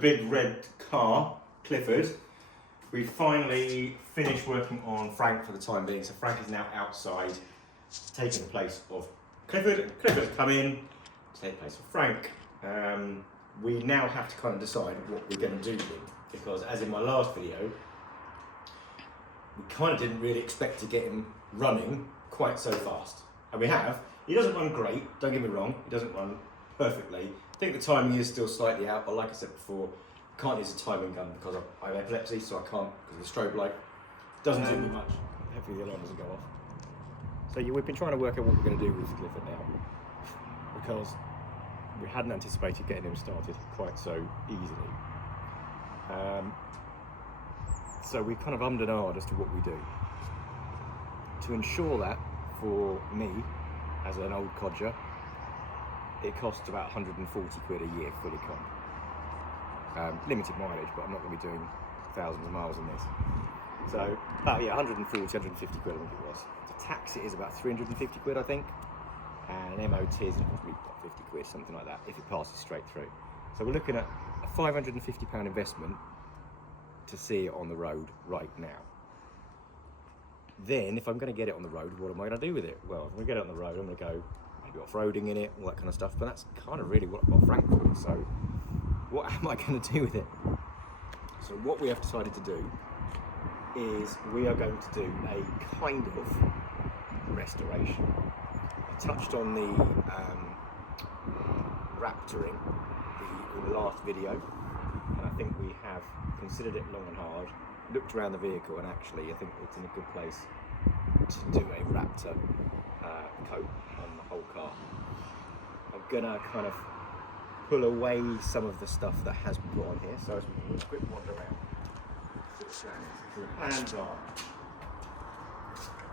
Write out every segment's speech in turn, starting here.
big red car, Clifford. We finally finished working on Frank for the time being, so Frank is now outside, taking the place of Clifford. Clifford has come in to take the place of Frank. We now have to kind of decide what we're going to do with him, because as in my last video, we kind of didn't really expect to get him running quite so fast. And we have. He doesn't run great, don't get me wrong, he doesn't run perfectly. I think the timing is still slightly out, but like I said before, I can't use a timing gun because I have epilepsy, so I can't, because of the strobe light. Doesn't do me much. Hopefully the alarm doesn't go off. So yeah, we've been trying to work out what we're going to do with Clifford now, because we hadn't anticipated getting him started quite so easily. So we kind of ummed and ahed as to what we do. To ensure that, for me, as an old codger, it costs about 140 quid a year fully comp. Limited mileage, but I'm not going to be doing thousands of miles in this. So about 140, 150 quid I think it was. To tax it is about 350 quid I think, and an MOT is probably 50 quid, something like that, if it passes straight through. So we're looking at a £550 investment to see it on the road right now. Then, if I'm going to get it on the road, what am I going to do with it? Well, if I'm going to get it on the road, I'm going to go maybe off-roading in it, all that kind of stuff, but that's kind of really what I've got Frank for, so what am I going to do with it? So what we have decided to do is we are going to do a kind of restoration. I touched on the Raptoring in the last video, and I think we have considered it long and hard, looked around the vehicle, and actually I think it's in a good place to do a Raptor coat on the whole car. I'm gonna kind of pull away some of the stuff that has been put on here, so as we can quick wander around. So the plans are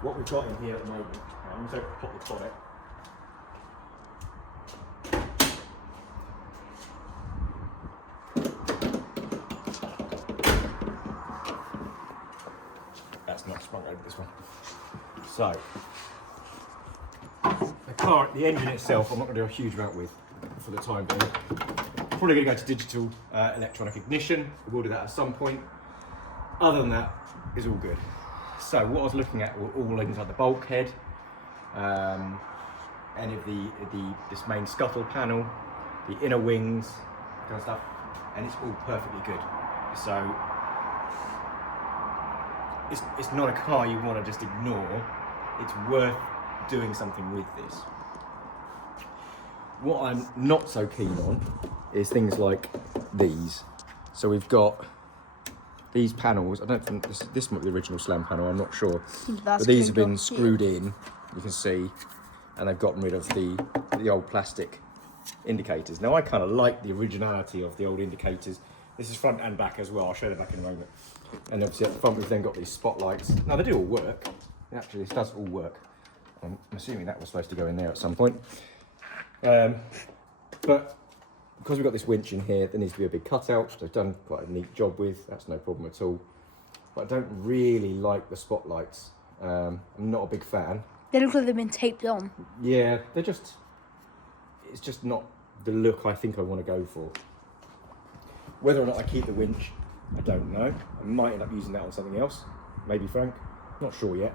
what we've got in here at the moment. I'm going to pop the bonnet. That's not sprung over this one. So the car, the engine itself, I'm not going to do a huge amount with for the time being. Probably going to go to digital electronic ignition. We'll do that at some point. Other than that, it's all good. So what I was looking at were all things like the bulkhead, any of this main scuttle panel, the inner wings, kind of stuff, and it's all perfectly good. So it's not a car you want to just ignore. It's worth doing something with this. What I'm not so keen on is things like these. So we've got these panels. I don't think this might be the original slam panel, I'm not sure. But these have been screwed in, you can see, and they've gotten rid of the old plastic indicators. Now I kind of like the originality of the old indicators. This is front and back as well, I'll show them back in a moment. And obviously at the front we've then got these spotlights. Now they do all work, actually this does all work. I'm assuming that was supposed to go in there at some point. But because we've got this winch in here, there needs to be a big cutout, which they've done quite a neat job with, that's no problem at all. But I don't really like the spotlights. I'm not a big fan. They look like they've been taped on. Yeah, it's just not the look I think I want to go for. Whether or not I keep the winch, I don't know. I might end up using that on something else. Maybe Frank, not sure yet.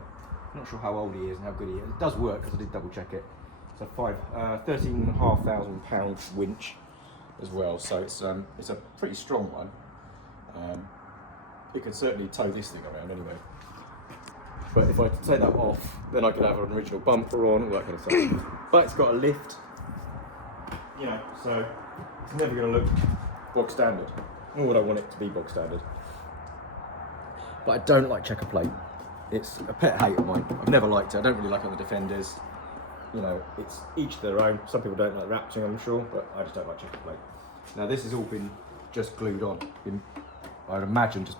Not sure how old he is and how good he is. It does work because I did double check it. It's a £13,500 winch as well, so it's a pretty strong one. It can certainly tow this thing around anyway. But if I take that off, then I could have an original bumper on, all that kind of stuff. But it's got a lift, you know, so it's never going to look bog standard. Nor would I want it to be bog standard. But I don't like checker plate. It's a pet hate of mine. I've never liked it. I don't really like it on the Defenders. You know, it's each their own. Some people don't like Raptor, I'm sure, but I just don't like checker plate. Now this has all been just glued on. I'd imagine just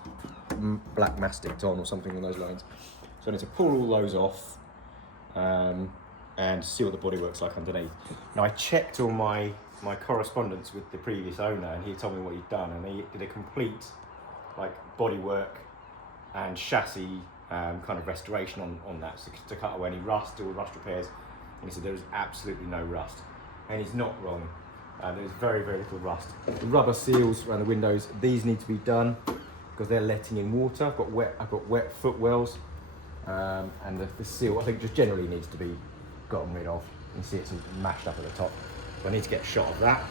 black masticed on or something along those lines. So I need to pull all those off and see what the bodywork's like underneath. Now I checked all my correspondence with the previous owner, and he told me what he'd done, and he did a complete like bodywork and chassis kind of restoration on that, so to cut away any rust or rust repairs. And he said there was absolutely no rust, and he's not wrong. and there's very, very little rust. The rubber seals around the windows, these need to be done because they're letting in water. I've got wet footwells, and the seal I think just generally needs to be gotten rid of. You can see it's mashed up at the top, so I need to get a shot of that.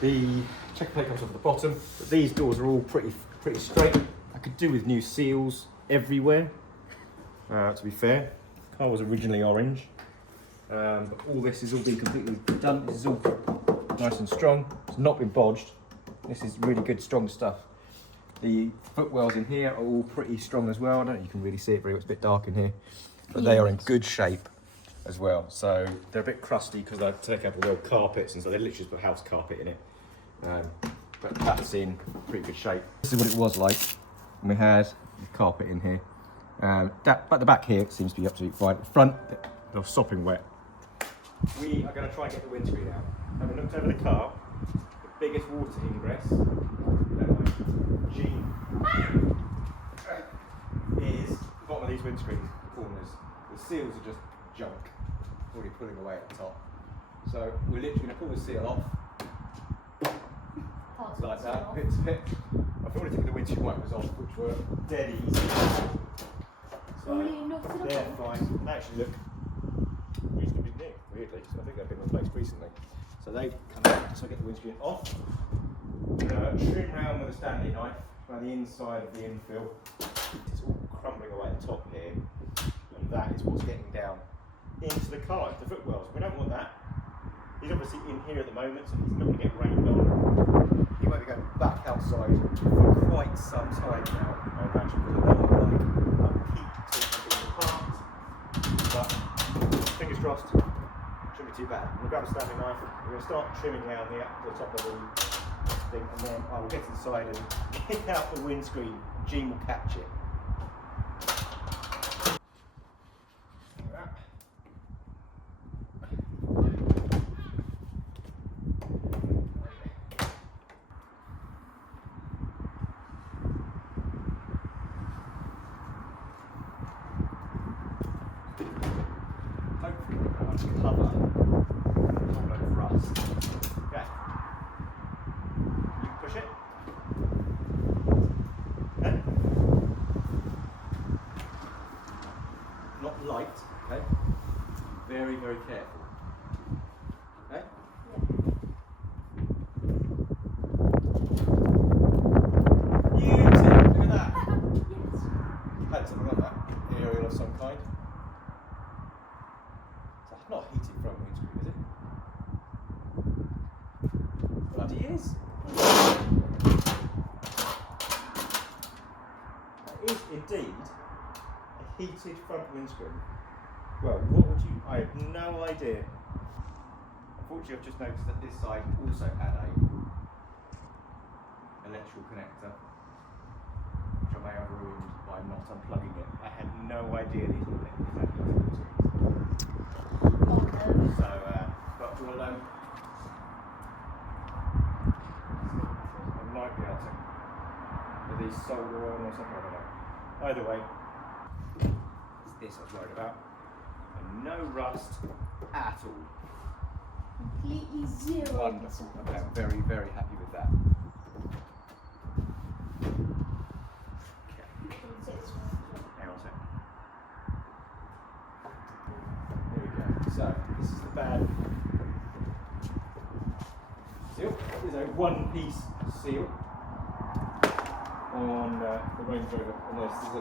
The checker plate comes off at the bottom, but these doors are all pretty straight. I could do with new seals everywhere, to be fair. The car was originally orange, but all this has all been completely done. This is all nice and strong. It's not been bodged. This is really good, strong stuff. The footwells in here are all pretty strong as well. I don't know if you can really see it very well, it's a bit dark in here, but they are in good shape as well. So they're a bit crusty because they take out all the old carpets, and so they literally just put house carpet in it. But that's in pretty good shape. This is what it was like when we had the carpet in here. But the back here seems to be absolutely fine. The front, they're sopping wet. We are going to try and get the windscreen out. Having looked over the car, the biggest water ingress, G, is the bottom of these windscreen corners. The seals are just junk, already pulling away at the top. So we're literally going to pull the seal off. Like that, bit to bit. I've already taken the windscreen wipers off, which were dead easy. So they're fine. They actually look reasonably new, weirdly. So I think they've been replaced recently. So they come out, so I get the windscreen off. I'm going to trim round with a Stanley knife around the inside of the infill. It's all crumbling away at the top here, and that is what's getting down into the car, into the footwells. We don't want that. He's obviously in here at the moment, so he's not going to get rained on. He won't be going back outside for quite some time now, I imagine, because I don't want like heat to something apart. But fingers crossed, shouldn't be too bad. We'll grab a Stanley knife, we're going to start trimming down the top of the thing, and then I will get to the side and kick out the windscreen. Jean will catch it. Cover a whole load of rust. Okay. You can push it. Okay. Not light, okay? Very, very careful. Okay? Yeah. Look at that. Yes. You had something like that. Aerial of some kind. Not heated front windscreen, is it? Bloody is. That is indeed a heated front windscreen. Well, what would you... I have no idea. Unfortunately, I've just noticed that this side also had a electrical connector, which I may have ruined by not unplugging it. I had no idea these were connected. So, but we'll, I might be able to put these solder on or something, I don't know. Either way, it's this I was worried about. And no rust at all. Completely zero. Wonderful. Okay, I'm very, very happy with that. Okay. Hang on a second. There we go. So, this is the bad seal. It is a one-piece seal on the Range Rover. And this is a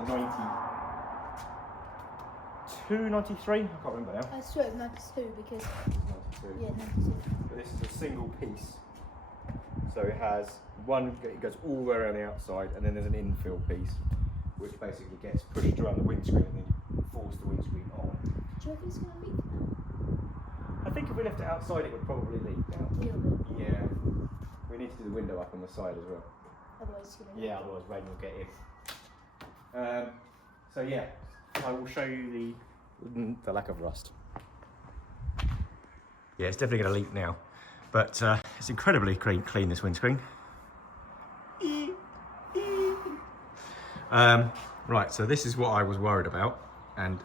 92, 93? I can't remember now. I swear it's 92 because... 92. Yeah, 92. But this is a single piece. So it has one, it goes all the way around the outside, and then there's an infill piece, which basically gets pushed around the windscreen and then forces the windscreen on. Do you reckon it's going to leak now? I think if we left it outside, it would probably leak now. A little bit. Yeah. We need to do the window up on the side as well. Otherwise it's going to leak. Yeah, otherwise rain will get in. So yeah, I will show you the lack of rust. Yeah, it's definitely going to leak now, but it's incredibly clean, this windscreen. Right, so this is what I was worried about and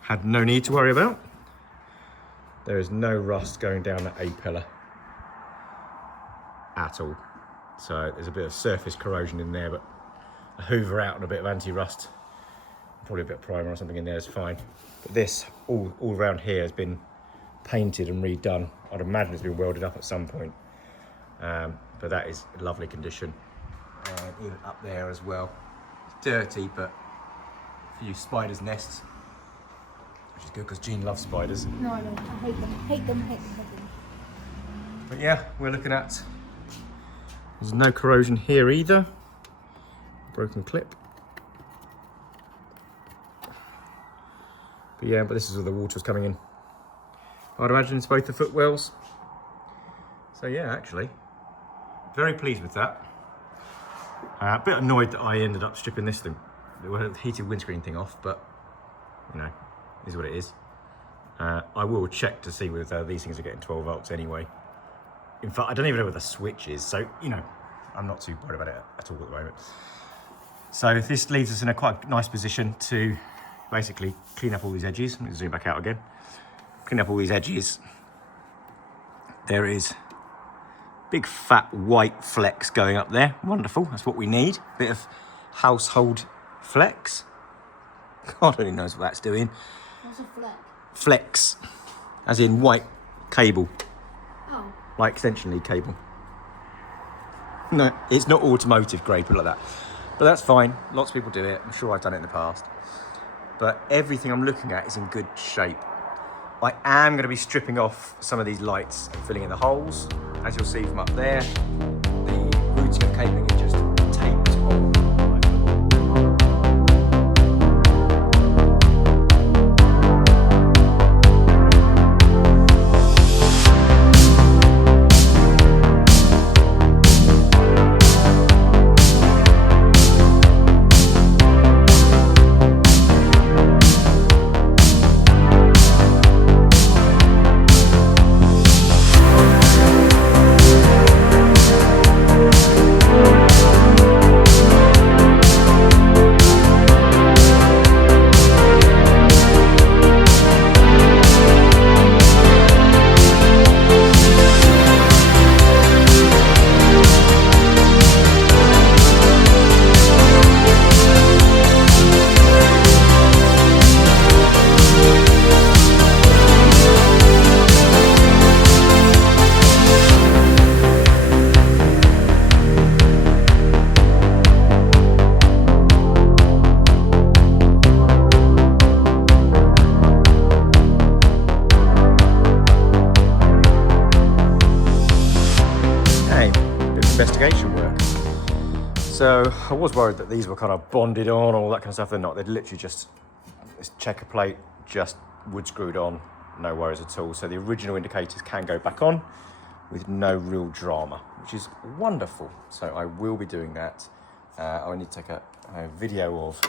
had no need to worry about. There is no rust going down that A-pillar at all. So there's a bit of surface corrosion in there, but a hoover out and a bit of anti-rust, probably a bit of primer or something in there is fine. But this, all around here has been painted and redone. I'd imagine it's been welded up at some point. But that is in lovely condition. And even up there as well. It's dirty, but a few spiders' nests, which is good because Jean loves spiders. No, I don't. I hate them. Hate them, hate them, hate them. But yeah, we're looking at, there's no corrosion here either. Broken clip. But yeah, but this is where the water's coming in. I'd imagine it's both the footwells. So yeah, actually, very pleased with that. A bit annoyed that I ended up stripping this thing, the heated windscreen thing off, but you know, is what it is. I will check to see whether these things are getting 12 volts anyway. In fact, I don't even know where the switch is, so you know, I'm not too worried about it at all at the moment. So this leaves us in a quite nice position to basically clean up all these edges. Let me zoom back out again. Clean up all these edges. There is big fat white flecks going up there. Wonderful, that's what we need. Bit of household flex. God only knows what that's doing. What's a fleck? Flex, as in white cable. Oh. Like extension lead cable. No, it's not automotive grade, put it like that. But that's fine, lots of people do it. I'm sure I've done it in the past. But everything I'm looking at is in good shape. I am going to be stripping off some of these lights and filling in the holes. As you'll see from up there, the routing of cabling is just taped on. Investigation work. So I was worried that these were kind of bonded on, all that kind of stuff. They're not. They're literally just this checker plate, just wood screwed on, no worries at all. So the original indicators can go back on with no real drama, which is wonderful. So I will be doing that. I need to take a video of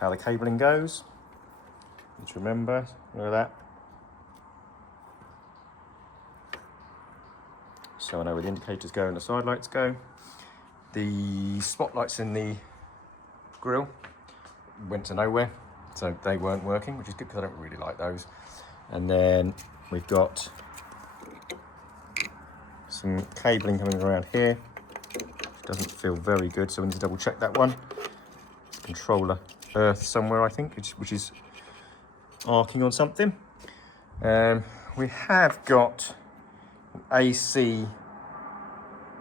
how the cabling goes. Need to remember, look at that. So I know where the indicators go and the side lights go. The spotlights in the grille went to nowhere, so they weren't working, which is good because I don't really like those. And then we've got some cabling coming around here, which doesn't feel very good, so we need to double check that one. It's controller earth somewhere, I think, which is arcing on something. We have got AC,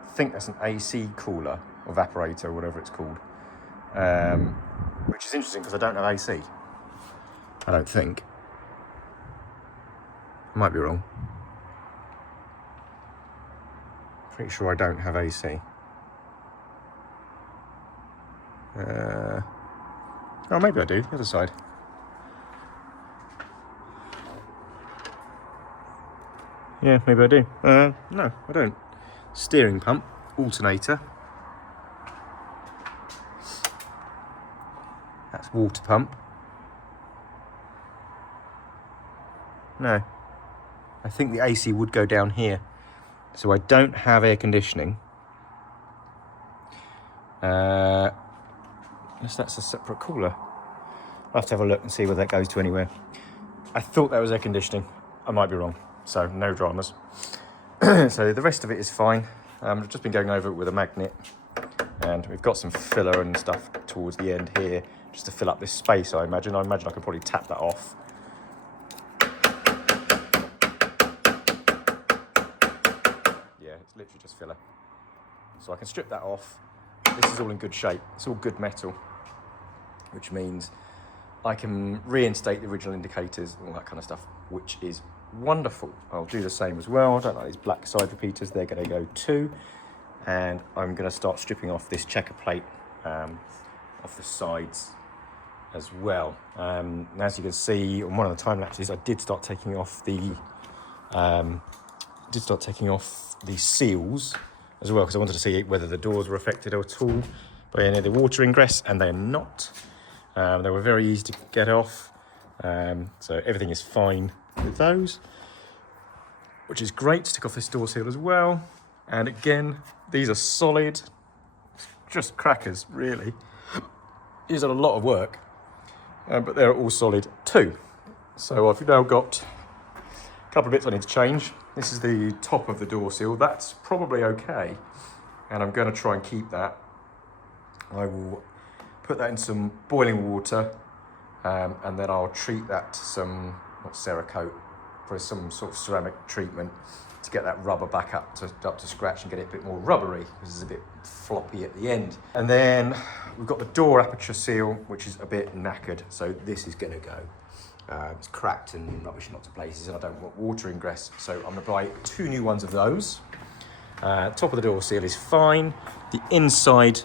I think that's an AC cooler or evaporator or whatever it's called, which is interesting because I don't have AC. I don't think. I might be wrong. Pretty sure I don't have AC. Oh, maybe I do, the other side. Yeah, maybe I do. No, I don't. Steering pump, alternator. That's water pump. No. I think the AC would go down here. So I don't have air conditioning. Unless that's a separate cooler. I'll have to have a look and see whether that goes to anywhere. I thought that was air conditioning. I might be wrong. so no dramas. So the rest of it is fine. I've just been going over it with a magnet, and we've got some filler and stuff towards the end here, just to fill up this space, I imagine. I imagine I could probably tap that off. Yeah, it's literally just filler. So I can strip that off. This is all in good shape. It's all good metal, which means I can reinstate the original indicators and all that kind of stuff, which is wonderful. I'll do the same as well. I don't like these black side repeaters. They're going to go too. And I'm going to start stripping off this checker plate off the sides as well. And as you can see on one of the time lapses, I did start taking off the seals as well, because I wanted to see whether the doors were affected at all by any of the water ingress, and they're not. They were very easy to get off, so everything is fine with those, which is great. Stick off this door seal as well, and again, these are solid, just crackers really. These are a lot of work, but they're all solid too. So I've now got a couple of bits I need to change. This is the top of the door seal. That's probably okay, and I'm going to try and keep that. I will put that in some boiling water, and then I'll treat that to some, not Cerakote, for some sort of ceramic treatment to get that rubber back up to scratch and get it a bit more rubbery, because it's a bit floppy at the end. And then we've got the door aperture seal, which is a bit knackered, so this is going to go. It's cracked and rubbish in lots of places, and I don't want water ingress, so I'm going to buy 2 new ones of those. Top of the door seal is fine. The inside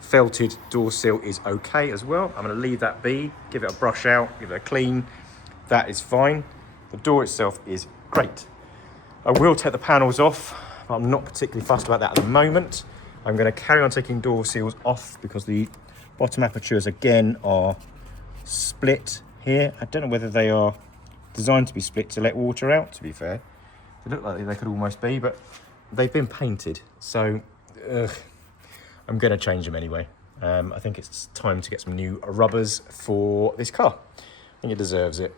felted door seal is okay as well. I'm going to leave that be, give it a brush out, give it a clean. That is fine. The door itself is great. I will take the panels off, but I'm not particularly fussed about that at the moment. I'm going to carry on taking door seals off because the bottom apertures again are split here. I don't know whether they are designed to be split to let water out, to be fair. They look like they could almost be, but they've been painted, so I'm going to change them anyway. I think it's time to get some new rubbers for this car. I think it deserves it.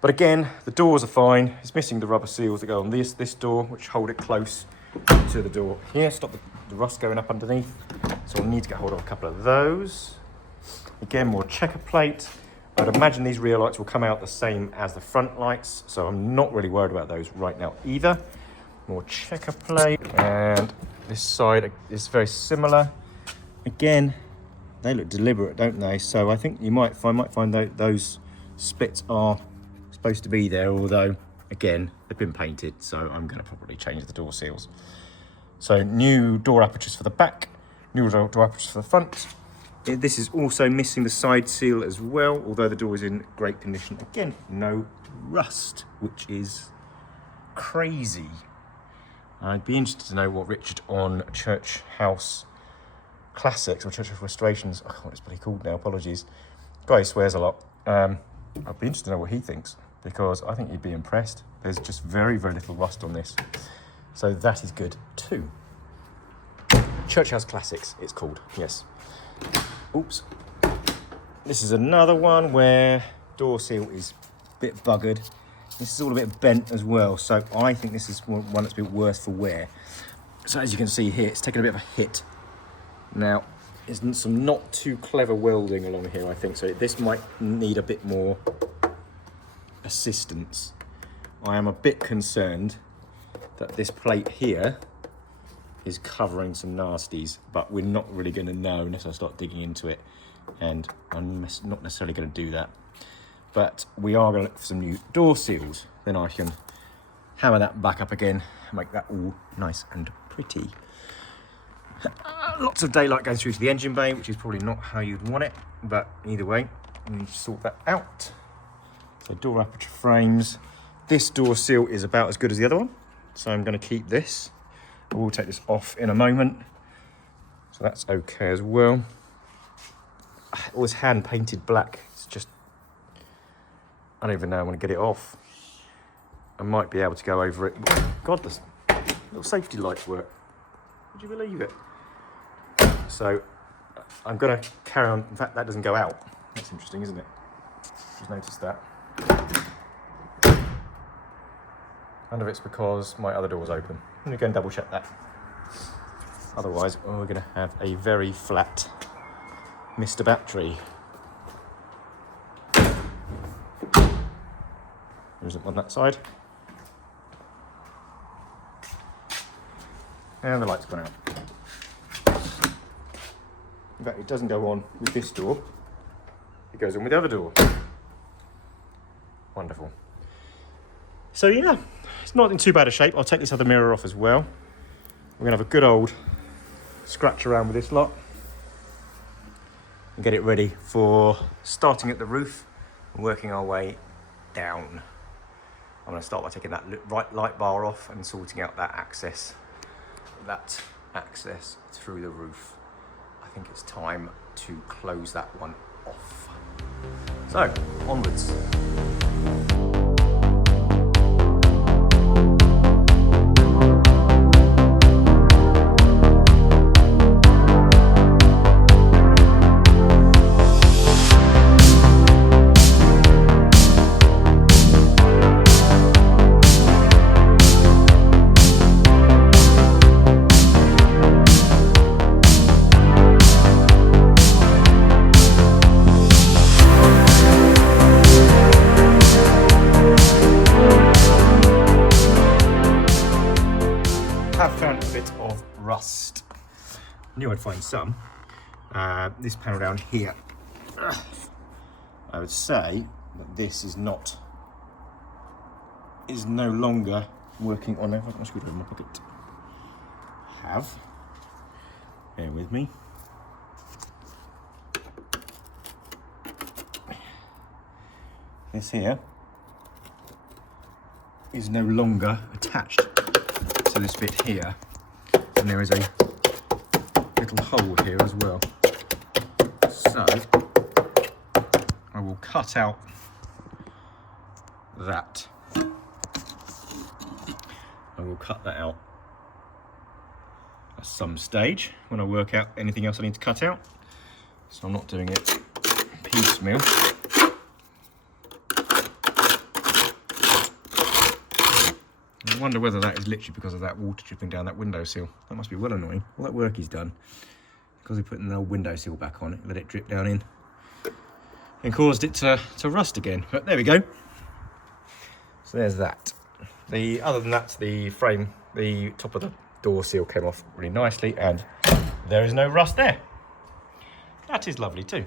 But again, the doors are fine. It's missing the rubber seals that go on this door, which hold it close to the door here, stop the rust going up underneath. So I'll need to get hold of a couple of those. Again, more checker plate. I'd imagine these rear lights will come out the same as the front lights, so I'm not really worried about those right now either. More checker plate, and this side is very similar. Again, they look deliberate, don't they? So I think you might find those splits are supposed to be there, although again they've been painted, so I'm going to probably change the door seals. So new door apertures for the back, new door apertures for the front. This is also missing the side seal as well, although the door is in great condition. Again, no rust, which is crazy. I'd be interested to know what Richard on Church House Classics, or Church House Restorations, I can't what it's bloody called now, apologies. Guy swears a lot. I'd be interested to know what he thinks, because I think he'd be impressed. There's just very, very little rust on this. So that is good too. Church House Classics, it's called, yes. Oops. This is another one where door seal is a bit buggered. This is all a bit bent as well, so I think this is one that's a bit worse for wear. So as you can see here, it's taken a bit of a hit. Now, there's some not too clever welding along here, I think, so this might need a bit more assistance. I am a bit concerned that this plate here is covering some nasties, but we're not really going to know unless I start digging into it, and I'm not necessarily going to do that. But we are going to look for some new door seals. Then I can hammer that back up again and make that all nice and pretty. Lots of daylight going through to the engine bay, which is probably not how you'd want it, but either way, we need to sort that out. So door aperture frames. This door seal is about as good as the other one, so I'm going to keep this. I will take this off in a moment, so that's okay as well. It was hand painted black. It's just, I don't even know I want to get it off. I might be able to go over it. God, the little safety lights work. Would you believe it? So I'm going to carry on. In fact, that doesn't go out. That's interesting, isn't it? Just noticed that. None of it's because my other door's open. Let me go and double check that. Otherwise, we're going to have a very flat Mr. Battery. There isn't one that side. And the light's gone out. In fact, it doesn't go on with this door. It goes on with the other door. Wonderful. So yeah, it's not in too bad a shape. I'll take this other mirror off as well. We're gonna have a good old scratch around with this lot and get it ready for starting at the roof and working our way down. I'm gonna start by taking that right light bar off and sorting out that access through the roof. I think it's time to close that one off. So, onwards. Rust. I knew I'd find some. This panel down here, I would say that this is no longer working on. I've got my screwdriver in my pocket. Bear with me. This here is no longer attached to this bit here. And there is a little hole here as well. So I will cut out that. I will cut that out at some stage when I work out anything else I need to cut out. So I'm not doing it piecemeal. I wonder whether that is literally because of that water dripping down that windowsill. That must be well annoying. All that work he's done, because he put the old windowsill back on it, let it drip down in, and caused it to rust again. But there we go. So there's that. Other than that, the frame, the top of the door seal came off really nicely, and there is no rust there. That is lovely too.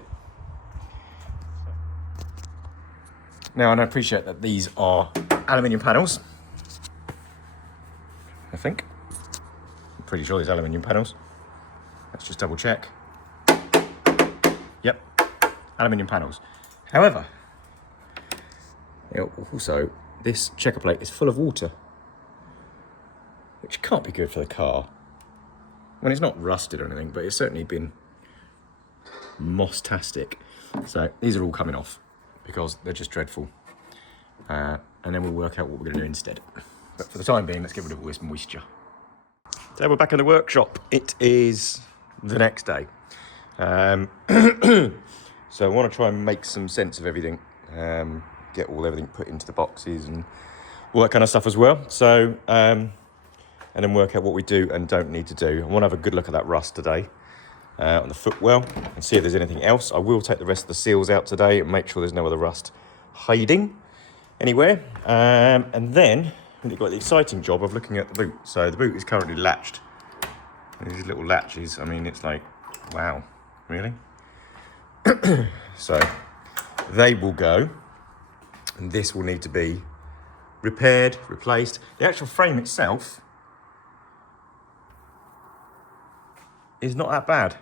Now, I appreciate that these are aluminium panels. I think. I'm pretty sure these aluminium panels. Let's just double check. Yep, aluminium panels. However, also this checker plate is full of water, which can't be good for the car. Well, it's not rusted or anything, but it's certainly been moss-tastic. So these are all coming off because they're just dreadful. And then we'll work out what we're going to do instead. But for the time being, let's get rid of all this moisture. So we're back in the workshop. It is the next day. So I want to try and make some sense of everything. Get everything put into the boxes and all that kind of stuff as well. So, and then work out what we do and don't need to do. I want to have a good look at that rust today on the footwell and see if there's anything else. I will take the rest of the seals out today and make sure there's no other rust hiding anywhere. And then we've got the exciting job of looking at the boot. So the boot is currently latched. And these little latches, I mean, it's like, wow, really? So they will go, and this will need to be repaired, replaced. The actual frame itself is not that bad.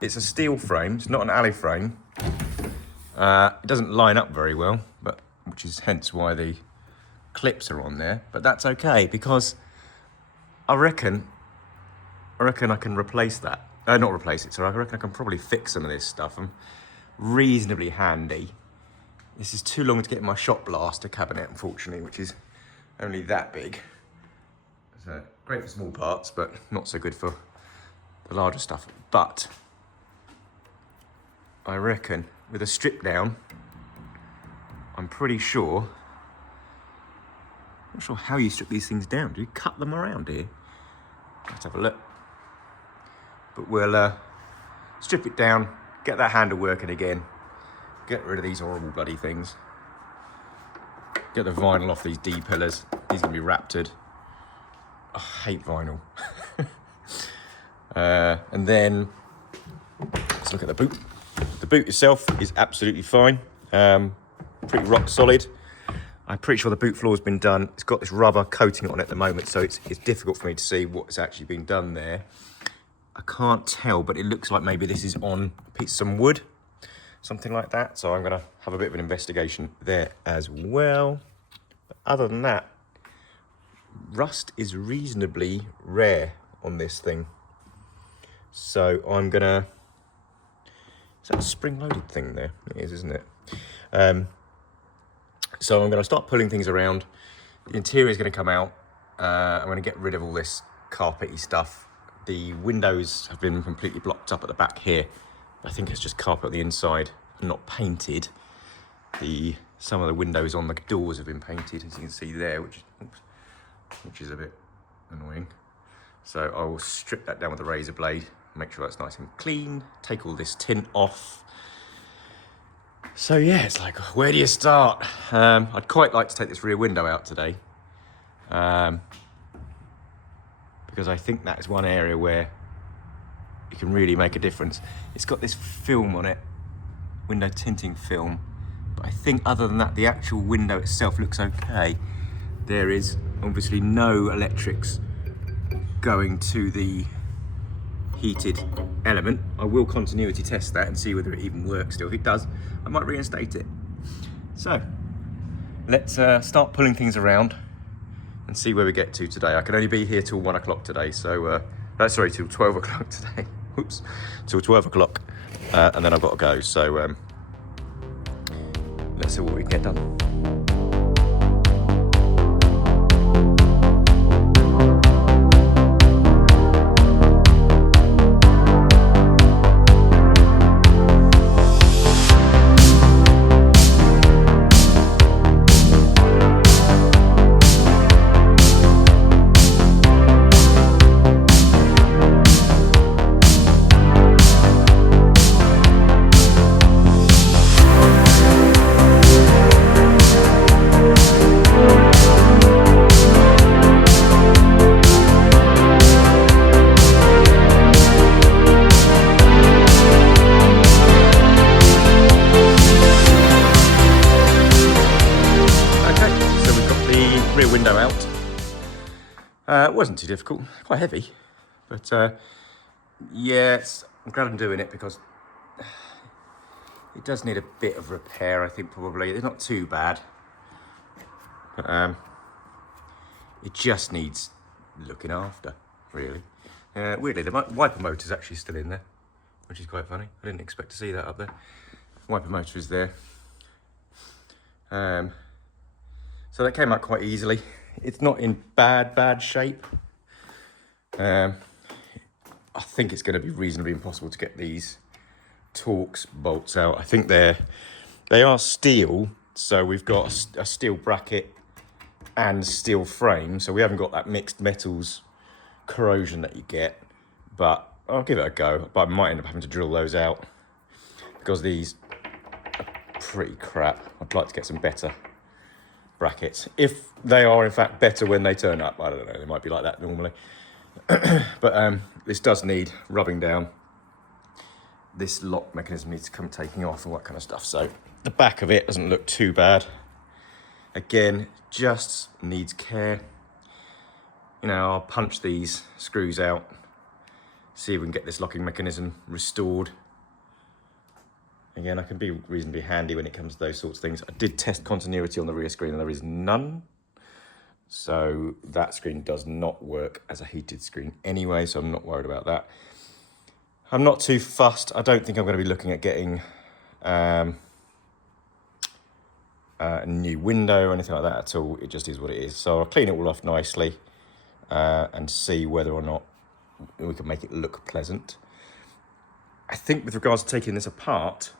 It's a steel frame, it's not an alley frame. It doesn't line up very well, which is hence why the clips are on there, but that's okay because I reckon I can replace that. Not replace it, so I reckon I can probably fix some of this stuff. I'm reasonably handy. This is too long to get in my shop blaster cabinet, unfortunately, which is only that big. So great for small parts, but not so good for the larger stuff. But I reckon with a strip down, I'm pretty sure not sure how you strip these things down. Do you cut them around here? Let's have a look. But we'll strip it down, get that handle working again, get rid of these horrible bloody things, get the vinyl off these D pillars. These are going to be Raptored. Oh, I hate vinyl. And then let's look at the boot. The boot itself is absolutely fine, pretty rock solid. I'm pretty sure the boot floor has been done. It's got this rubber coating on it at the moment, so it's difficult for me to see what's actually been done there. I can't tell, but it looks like maybe this is on some wood, something like that. So I'm gonna have a bit of an investigation there as well. But other than that, rust is reasonably rare on this thing. So I'm gonna, is that a spring-loaded thing there? It is, isn't it? So I'm gonna start pulling things around. The interior is gonna come out. I'm gonna get rid of all this carpety stuff. The windows have been completely blocked up at the back here. I think it's just carpet on the inside, not painted. Some of the windows on the doors have been painted, as you can see there, which is a bit annoying. So I will strip that down with a razor blade, make sure that's nice and clean, take all this tint off. So yeah, it's like, where do you start? I'd quite like to take this rear window out today. Because I think that is one area where you can really make a difference. It's got this film on it, window tinting film, but I think other than that, the actual window itself looks okay. There is obviously no electrics going to the heated element. I will continuity test that and see whether it even works still. If it does, I might reinstate it. So let's start pulling things around and see where we get to today. I can only be here till 1 o'clock today, so sorry, till 12 o'clock today. Oops, till 12 o'clock, and then I've got to go. So let's see what we can get done. Window out. It wasn't too difficult, quite heavy, but yeah, I'm glad I'm doing it because it does need a bit of repair, I think, probably. It's not too bad, but it just needs looking after, really. Weirdly, the wiper motor is actually still in there, which is quite funny. I didn't expect to see that up there. Wiper motor is there. So that came out quite easily. It's not in bad shape. I think it's going to be reasonably impossible to get these Torx bolts out. I think they are steel, so we've got a steel bracket and steel frame, so we haven't got that mixed metals corrosion that you get, but I'll give it a go. But I might end up having to drill those out because these are pretty crap. I'd like to get some better brackets, if they are in fact better when they turn up. I don't know, they might be like that normally. But this does need rubbing down. This lock mechanism needs to come taking off, all that kind of stuff. So the back of it doesn't look too bad. Again, just needs care. You know, I'll punch these screws out, see if we can get this locking mechanism restored. Again, I can be reasonably handy when it comes to those sorts of things. I did test continuity on the rear screen and there is none. So that screen does not work as a heated screen anyway, so I'm not worried about that. I'm not too fussed. I don't think I'm going to be looking at getting a new window or anything like that at all. It just is what it is. So I'll clean it all off nicely and see whether or not we can make it look pleasant. I think with regards to taking this apart,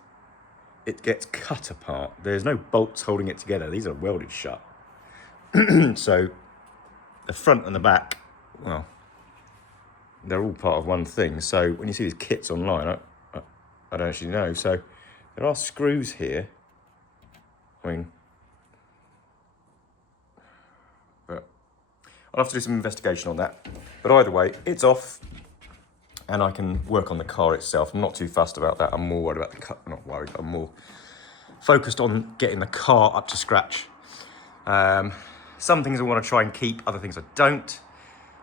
it gets cut apart. There's no bolts holding it together. These are welded shut. So the front and the back, well, they're all part of one thing. So when you see these kits online, I don't actually know. So there are screws here. I mean, but I'll have to do some investigation on that. But either way, it's off, and I can work on the car itself. I'm not too fussed about that. I'm more worried about the car. Not worried. I'm more focused on getting the car up to scratch. Some things I want to try and keep, other things I don't.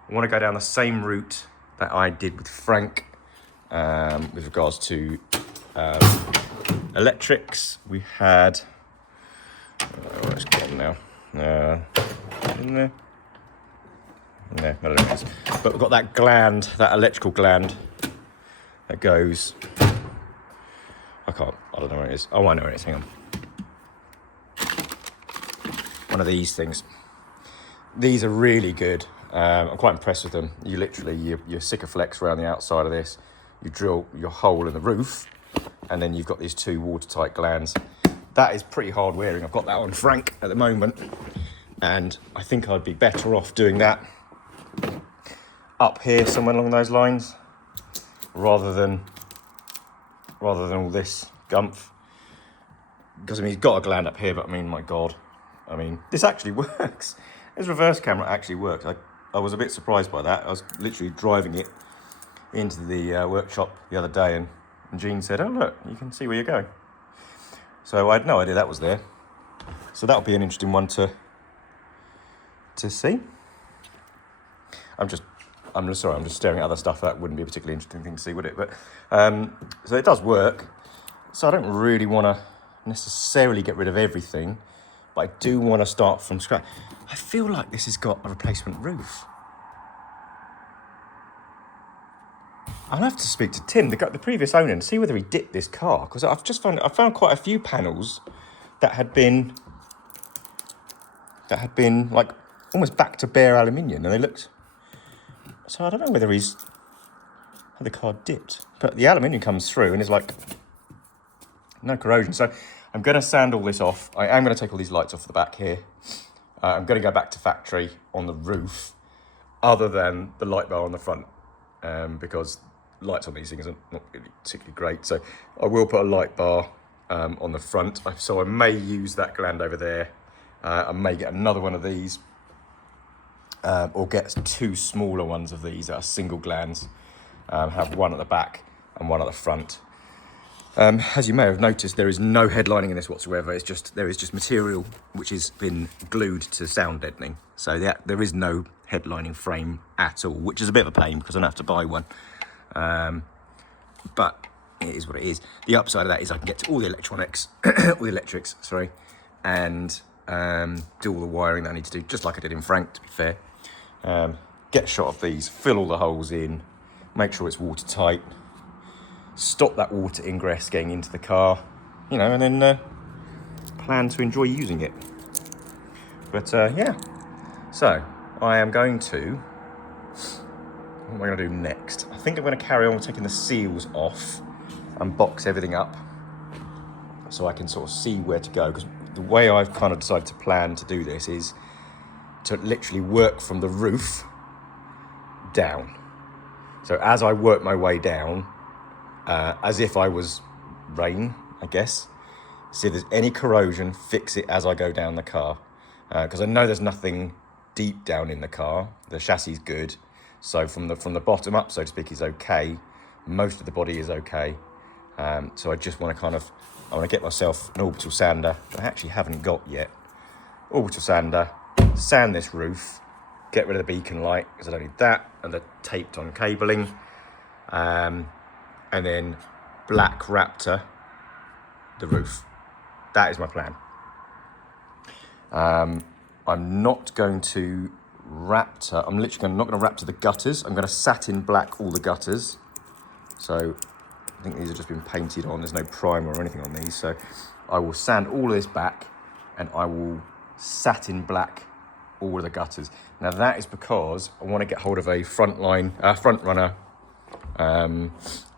I want to go down the same route that I did with Frank with regards to electrics. We had, where's it gone now? In there? No, I don't know what it is. But we've got that gland, that electrical gland that goes, I don't know where it is. Oh, I know where it is, hang on. One of these things. These are really good. I'm quite impressed with them. You literally, you Sikaflex around the outside of this, you drill your hole in the roof, and then you've got these two watertight glands. That is pretty hard wearing. I've got that on Frank at the moment, and I think I'd be better off doing that up here somewhere along those lines, rather than all this gumph. Because I mean, he's got a gland up here, but I mean, my God, I mean, this actually works. His reverse camera actually works. I was a bit surprised by that. I was literally driving it into the workshop the other day, and Jean said, "Oh look, you can see where you're going." So I had no idea that was there. So that'll be an interesting one to see. I'm just staring at other stuff. That wouldn't be a particularly interesting thing to see, would it? But so it does work. So I don't really want to necessarily get rid of everything, but I do want to start from scratch. I feel like this has got a replacement roof. I'll have to speak to Tim, the previous owner, and see whether he dipped this car, because I found quite a few panels that had been like almost back to bare aluminium, and they looked. So I don't know whether he's had the car dipped, but the aluminium comes through and is like no corrosion. So I'm going to sand all this off. I am going to take all these lights off the back here. I'm going to go back to factory on the roof, other than the light bar on the front, because lights on these things are not really particularly great. So I will put a light bar on the front. So I may use that gland over there. I may get another one of these, or get two smaller ones of these that are single glands. Have one at the back and one at the front. As you may have noticed, there is no headlining in this whatsoever. There is just material which has been glued to sound deadening. So there is no headlining frame at all, which is a bit of a pain because I don't have to buy one. But it is what it is. The upside of that is I can get to all the electronics, all the electrics, sorry, and do all the wiring that I need to do, just like I did in Frank, to be fair. Get a shot of these, fill all the holes in, make sure it's watertight, stop that water ingress getting into the car, and then plan to enjoy using it. But yeah, so I am going to, what am I going to do next? I think I'm going to carry on with taking the seals off and box everything up so I can sort of see where to go, because the way I've kind of decided to plan to do this is to literally work from the roof down. So as I work my way down, as if I was rain, I guess, see if there's any corrosion, fix it as I go down the car. Because I know there's nothing deep down in the car. The chassis is good. So from the bottom up, so to speak, is okay. Most of the body is okay. So I just want to I want to get myself an orbital sander that I actually haven't got yet. Orbital sander, sand this roof, get rid of the beacon light because I don't need that, and the taped on cabling. And then black Raptor the roof. That is my plan. I'm not going to Raptor. I'm literally not going to Raptor the gutters. I'm going to satin black all the gutters. So I think these have just been painted on. There's no primer or anything on these. So I will sand all of this back and I will satin black all of the gutters. Now that is because I want to get hold of a front runner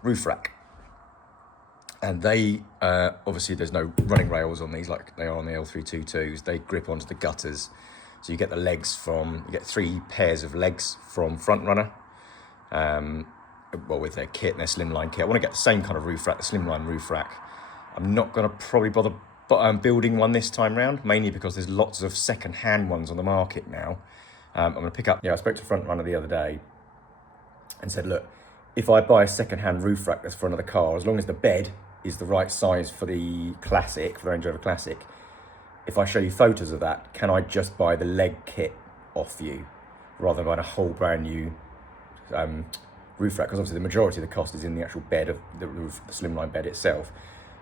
roof rack. And they, obviously there's no running rails on these like they are on the L322s. They grip onto the gutters, So you get the legs from, you get 3 pairs of legs from Front Runner. Well, with their kit and their slimline kit. I want to get the same kind of roof rack, the slimline roof rack. I'm not going to probably bother building one this time round, mainly because there's lots of second-hand ones on the market now. I'm going to pick up, I spoke to Front Runner the other day and said, look, if I buy a second-hand roof rack that's for another car, as long as the bed is the right size for the Classic, for the Range Rover Classic, if I show you photos of that, can I just buy the leg kit off you rather than buying a whole brand new roof rack? Because obviously the majority of the cost is in the actual bed of the roof, the slimline bed itself.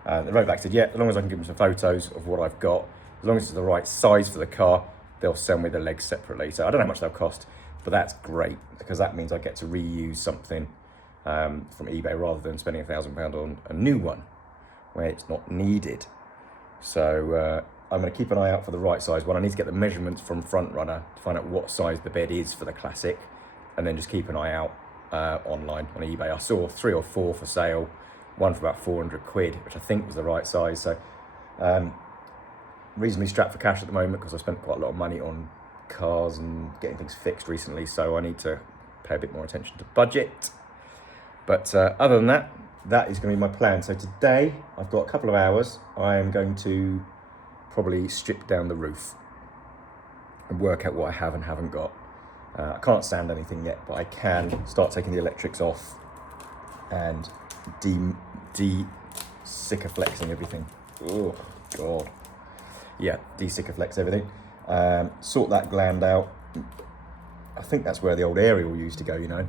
The roadback said, yeah, as long as I can give them some photos of what I've got, as long as it's the right size for the car, they'll sell me the legs separately. So I don't know how much they'll cost, but that's great because that means I get to reuse something from eBay rather than spending £1,000 on a new one where it's not needed. So I'm going to keep an eye out for the right size one. I need to get the measurements from Front Runner to find out what size the bed is for the Classic, and then just keep an eye out online on eBay. I saw 3 or 4 for sale, one for about 400 quid, which I think was the right size. So reasonably strapped for cash at the moment because I spent quite a lot of money on cars and getting things fixed recently, so I need to pay a bit more attention to budget. But other than that, that is going to be my plan. So today I've got a couple of hours. I am going to probably strip down the roof and work out what I have and haven't got. I can't sand anything yet, but I can start taking the electrics off and de-sycaflexing everything. Oh God. Yeah, de-sycaflex everything. Sort that gland out. I think that's where the old aerial used to go, you know.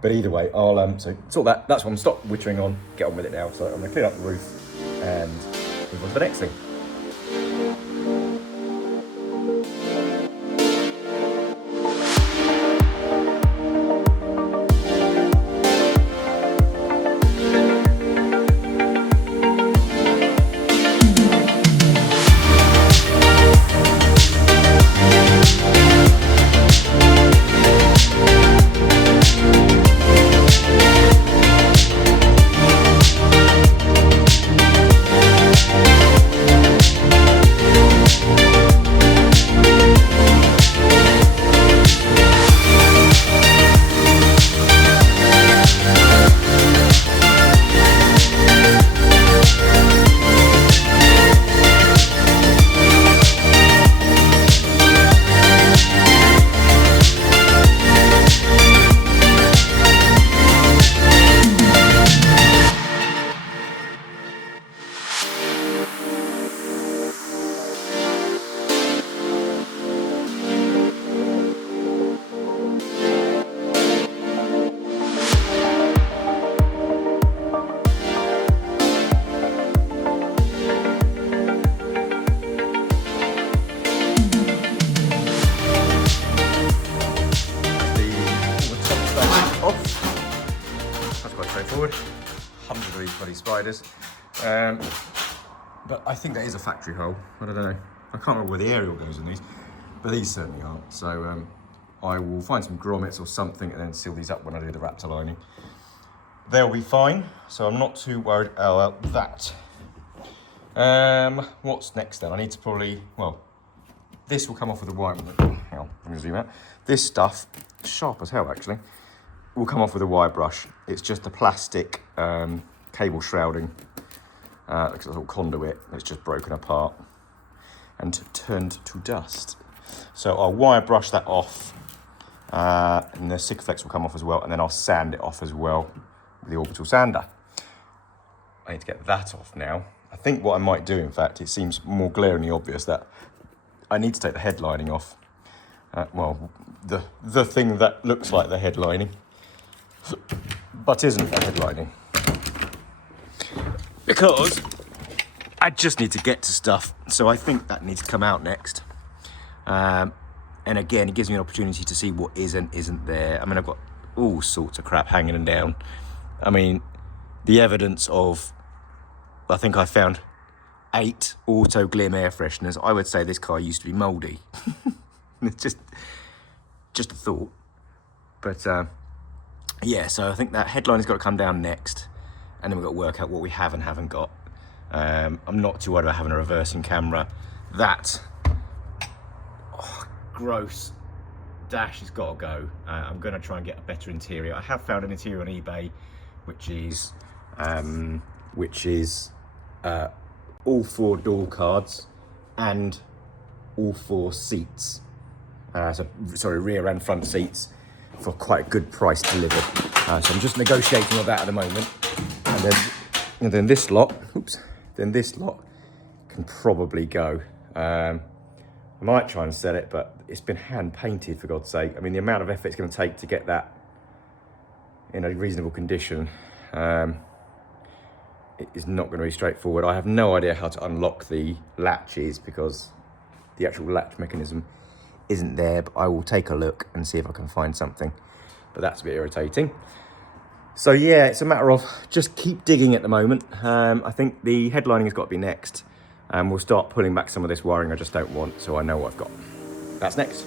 But either way, I'll so sort that. That's what I'm stop wittering on. Get on with it now. So I'm gonna clean up the roof and move on to the next thing. Hundreds of these bloody spiders. But I think that is a factory hole. I don't know. I can't remember where the aerial goes in these, but these certainly aren't. So I will find some grommets or something and then seal these up when I do the Raptor lining. They'll be fine, so I'm not too worried about that. What's next then? I need to probably, well, this will come off with a wire. Hang on, I'm gonna zoom out. This stuff, sharp as hell actually, will come off with a wire brush. It's just a plastic cable shrouding, because it's all conduit. It's just broken apart and turned to dust. So I'll wire brush that off, and the sycophlex will come off as well, and then I'll sand it off as well with the orbital sander. I need to get that off now. I think what I might do, in fact, it seems more glaringly obvious that I need to take the headlining off. Well, the thing that looks like the headlining, but isn't the headlining. Because I just need to get to stuff. So I think that needs to come out next. And again, it gives me an opportunity to see what is and isn't there. I mean, I've got all sorts of crap hanging down. I mean, the evidence of, I think I found 8 auto glim air fresheners. I would say this car used to be mouldy. It's just a thought. But yeah, so I think that headline has got to come down next, and then we've got to work out what we have and haven't got. I'm not too worried about having a reversing camera. That, oh gross. Dash has got to go. I'm going to try and get a better interior. I have found an interior on eBay, which is all 4 door cards and all 4 seats. Rear and front seats for quite a good price delivered. So I'm just negotiating with that at the moment. And then this lot, can probably go. I might try and sell it, but it's been hand painted, for God's sake. I mean, the amount of effort it's going to take to get that in a reasonable condition it is not going to be straightforward. I have no idea how to unlock the latches because the actual latch mechanism isn't there, but I will take a look and see if I can find something. But that's a bit irritating. So yeah, it's a matter of just keep digging at the moment. I think the headlining has got to be next. And we'll start pulling back some of this wiring I just don't want, so I know what I've got. That's next.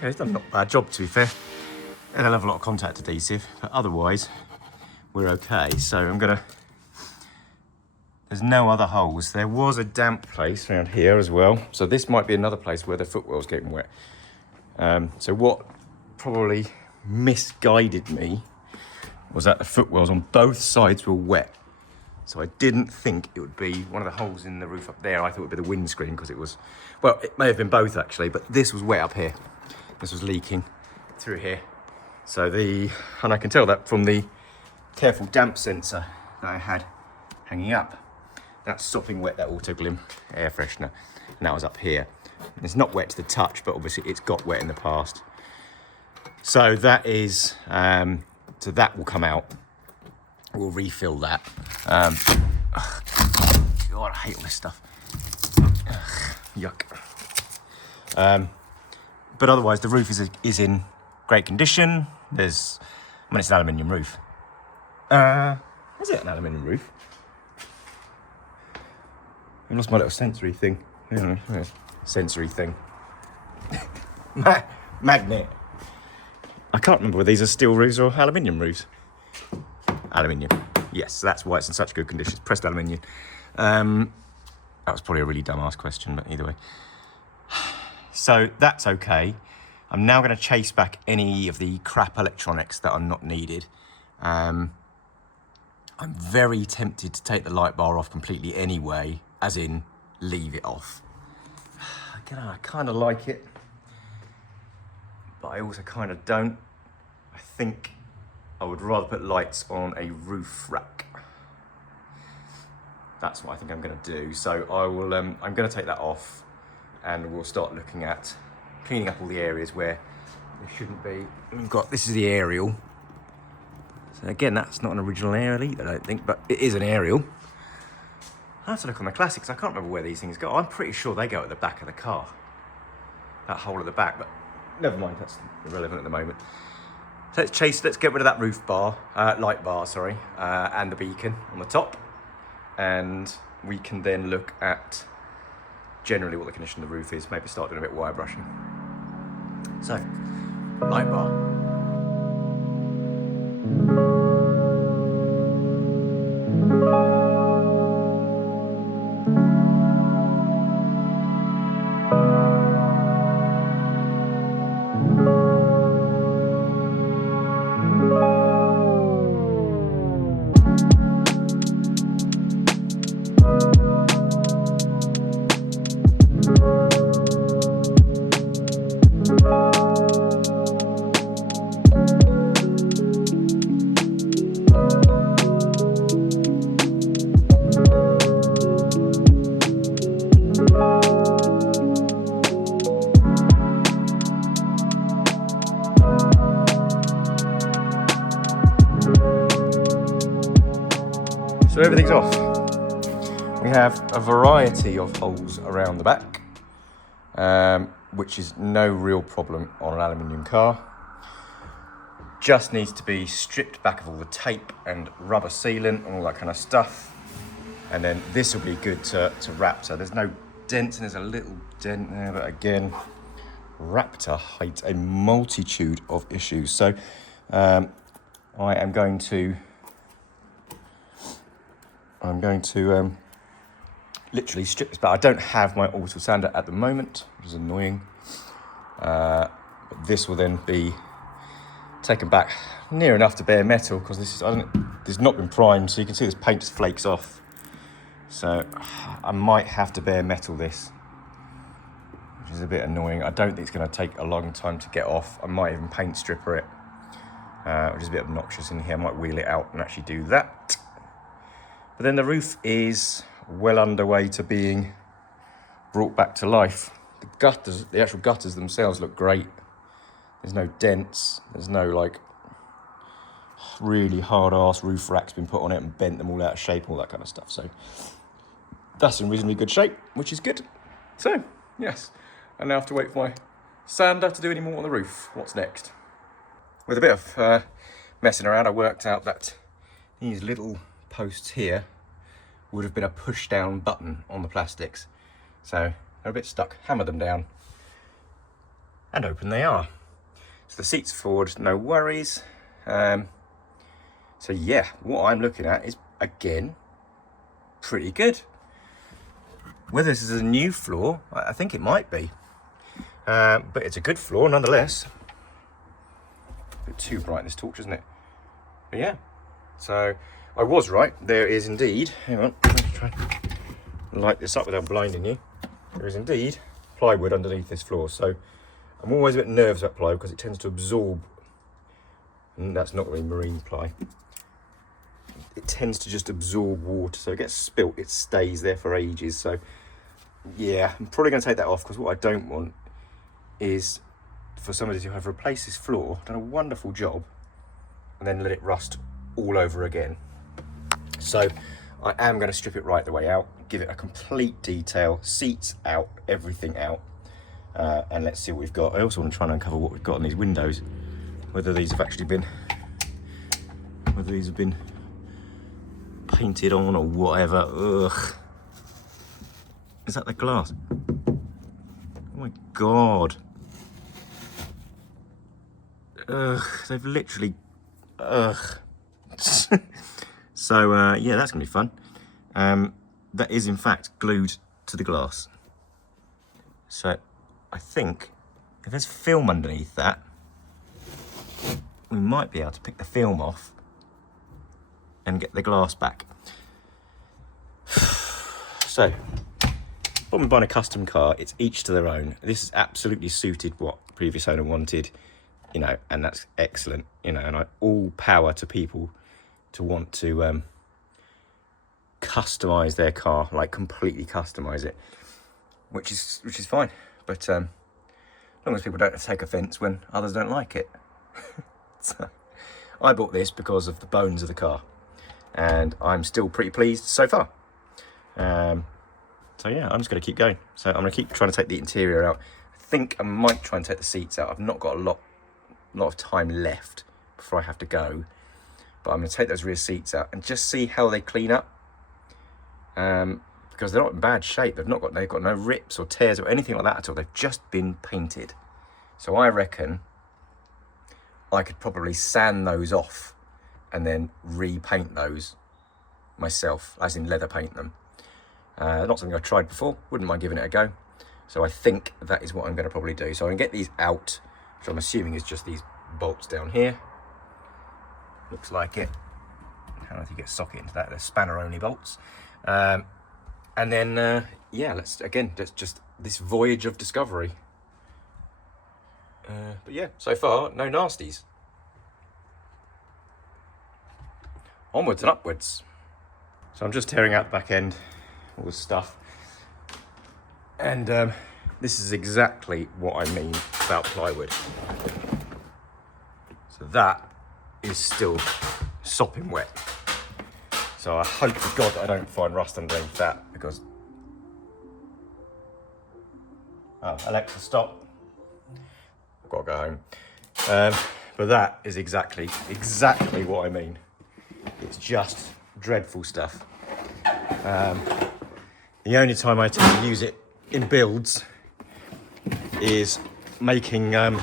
It's done not a bad job, to be fair. And I'll have a lot of contact adhesive, but otherwise we're okay. So there's no other holes. There was a damp place around here as well. So this might be another place where the footwell's getting wet. So what probably misguided me was that the footwells on both sides were wet. So I didn't think it would be one of the holes in the roof up there. I thought it would be the windscreen because it was, well, it may have been both actually, but this was wet up here. This was leaking through here. So and I can tell that from the careful damp sensor that I had hanging up. That's sopping wet that Autoglim air freshener. And that was up here. And it's not wet to the touch, but obviously it's got wet in the past. So that is, so that will come out. We'll refill that. God, I hate all this stuff. Yuck. But otherwise, the roof is in great condition. It's an aluminium roof. Is it an aluminium roof? I lost my little sensory thing. Sensory thing. Magnet. I can't remember whether these are steel roofs or aluminium roofs. Aluminium. Yes, that's why it's in such good condition. It's pressed aluminium. That was probably a really dumb-ass question, but either way. So that's okay. I'm now going to chase back any of the crap electronics that are not needed. I'm very tempted to take the light bar off completely anyway, as in leave it off. Again, I kind of like it, but I also kind of don't. I think I would rather put lights on a roof rack. That's what I think I'm going to do. So I'm going to take that off. And we'll start looking at cleaning up all the areas where there shouldn't be. This is the aerial. So again, that's not an original aerial either, I don't think, but it is an aerial. I have to look on the classics. I can't remember where these things go. I'm pretty sure they go at the back of the car. That hole at the back, but never mind, that's irrelevant at the moment. So let's get rid of that roof bar, light bar, sorry, and the beacon on the top. And we can then look at generally what the condition of the roof is, maybe start doing a bit of wire brushing. So, light bar. We have a variety of holes around the back, which is no real problem on an aluminium car. Just needs to be stripped back of all the tape and rubber sealant and all that kind of stuff. And then this will be good to Raptor. There's no dents and there's a little dent there, but again, Raptor hides a multitude of issues. So I am going to literally strip this back. I don't have my orbital sander at the moment, which is annoying. But this will then be taken back near enough to bare metal, because this has not been primed, so you can see this paint just flakes off. So I might have to bare metal this, which is a bit annoying. I don't think it's going to take a long time to get off. I might even paint stripper it, which is a bit obnoxious in here. I might wheel it out and actually do that. But then the roof is well underway to being brought back to life. The gutters, the actual gutters themselves look great. There's no dents. There's no like really hard ass roof racks been put on it and bent them all out of shape, all that kind of stuff. So that's in reasonably good shape, which is good. So yes, I now have to wait for my sander to do any more on the roof. What's next? With a bit of messing around, I worked out that these little posts here would have been a push down button on the plastics. So they're a bit stuck. Hammer them down and open they are. So the seats forward, no worries. So yeah, what I'm looking at is, again, pretty good. Whether this is a new floor, I think it might be. But it's a good floor nonetheless. A bit too bright, this torch, isn't it? But yeah, so I was right. There is indeed, hang on, let me try and light this up without blinding you. There is indeed plywood underneath this floor. So I'm always a bit nervous about plywood because it tends to absorb, and that's not really marine ply. It tends to just absorb water, so it gets spilt, it stays there for ages. So yeah, I'm probably going to take that off, because what I don't want is for somebody to have replaced this floor, done a wonderful job, and then let it rust all over again. So I am going to strip it right the way out, give it a complete detail, seats out, everything out, and let's see what we've got. I also want to try and uncover what we've got on these windows, whether these have actually been, painted on or whatever. Ugh. Is that the glass? Oh my God. Ugh, they've literally, ugh. So yeah, that's gonna be fun. That is in fact glued to the glass. So I think if there's film underneath that, we might be able to pick the film off and get the glass back. So, when we're buying a custom car, it's each to their own. This has absolutely suited what the previous owner wanted, you know, and that's excellent, you know, and all power to people to want to customize their car, like completely customize it, which is fine. But as long as people don't take offense when others don't like it. So, I bought this because of the bones of the car, and I'm still pretty pleased so far. So yeah, I'm just going to keep going. So I'm going to keep trying to take the interior out. I think I might try and take the seats out. I've not got a lot of time left before I have to go, but I'm going to take those rear seats out and just see how they clean up, because they're not in bad shape. They've got no rips or tears or anything like that at all. They've just been painted. So I reckon I could probably sand those off and then repaint those myself, as in leather paint them. Not something I've tried before, wouldn't mind giving it a go. So I think that is what I'm going to probably do. So I'm going to get these out, which I'm assuming is just these bolts down here. Looks like it. I don't know if you get a socket into that. They're spanner only bolts. And then, yeah, let's just this voyage of discovery. But yeah, so far, no nasties. Onwards and upwards. So I'm just tearing out the back end, all the stuff. And this is exactly what I mean about plywood. So that is still sopping wet. So I hope to God that I don't find rust underneath that, because... Oh, Alexa, stop. I've got to go home. But that is exactly what I mean. It's just dreadful stuff. The only time I tend to use it in builds is making the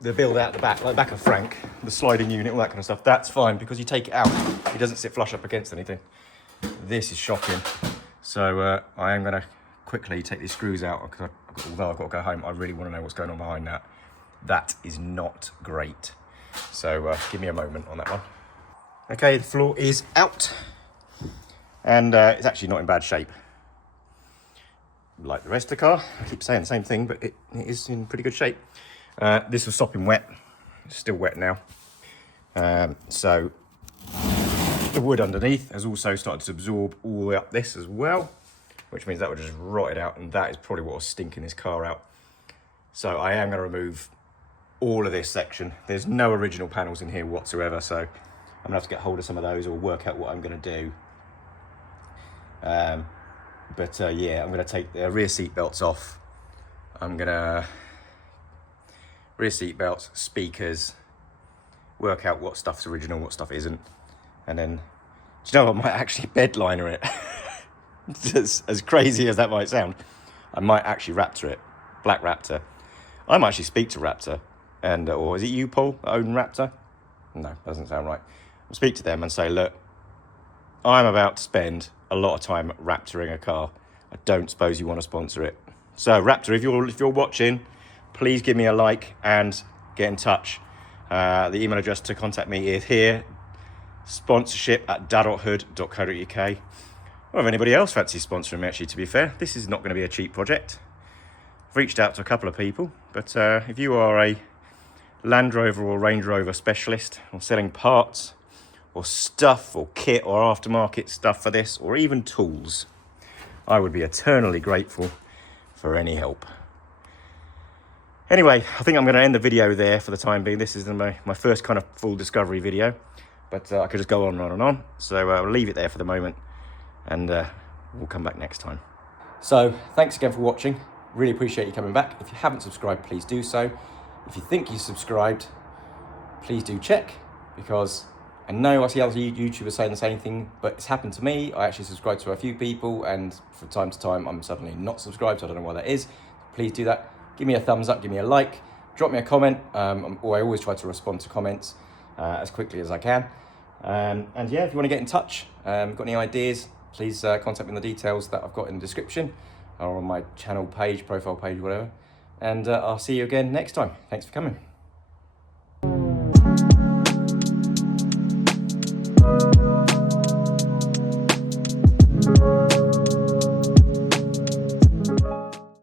build out the back, like back of Frank, the sliding unit, all that kind of stuff. That's fine because you take it out, it doesn't sit flush up against anything. This is shocking. So I am going to quickly take these screws out because although I've got to go home, I really want to know what's going on behind that. That is not great. So give me a moment on that one. Okay, the floor is out and it's actually not in bad shape. Like the rest of the car, I keep saying the same thing, but it is in pretty good shape. This was stopping wet, it's still wet now. So the wood underneath has also started to absorb all the way up this as well, which means that would just rot it out, and that is probably what was stinking this car out. So I am going to remove all of this section. There's no original panels in here whatsoever, so I'm going to have to get hold of some of those or work out what I'm going to do. Yeah, I'm going to take the rear seat belts off. I'm going to rear seat belts, speakers, work out what stuff's original, what stuff isn't. And then, do you know what, I might actually bedliner it. As crazy as that might sound, I might actually Raptor it, black Raptor. I might actually speak to Raptor, and or is it you, Paul, that own Raptor? No, doesn't sound right. I'll speak to them and say, look, I'm about to spend a lot of time Raptoring a car. I don't suppose you want to sponsor it. So Raptor, if you're watching, please give me a like and get in touch. The email address to contact me is here, sponsorship@dadothood.co.uk. Or if anybody else fancies sponsoring me, actually, to be fair, this is not going to be a cheap project. I've reached out to a couple of people, but if you are a Land Rover or Range Rover specialist or selling parts or stuff or kit or aftermarket stuff for this, or even tools, I would be eternally grateful for any help. Anyway, I think I'm going to end the video there for the time being. This is my first kind of full discovery video, but I could just go on and on and on. So I'll leave it there for the moment, and we'll come back next time. So thanks again for watching. Really appreciate you coming back. If you haven't subscribed, please do so. If you think you subscribed, please do check, because I know I see other YouTubers saying the same thing, but it's happened to me. I actually subscribe to a few people, and from time to time I'm suddenly not subscribed, so I don't know why that is. Please do that. Give me a thumbs up, give me a like, drop me a comment. I always try to respond to comments as quickly as I can. And yeah, if you want to get in touch, got any ideas, please contact me in the details that I've got in the description or on my channel page, profile page, whatever. And I'll see you again next time. Thanks for coming.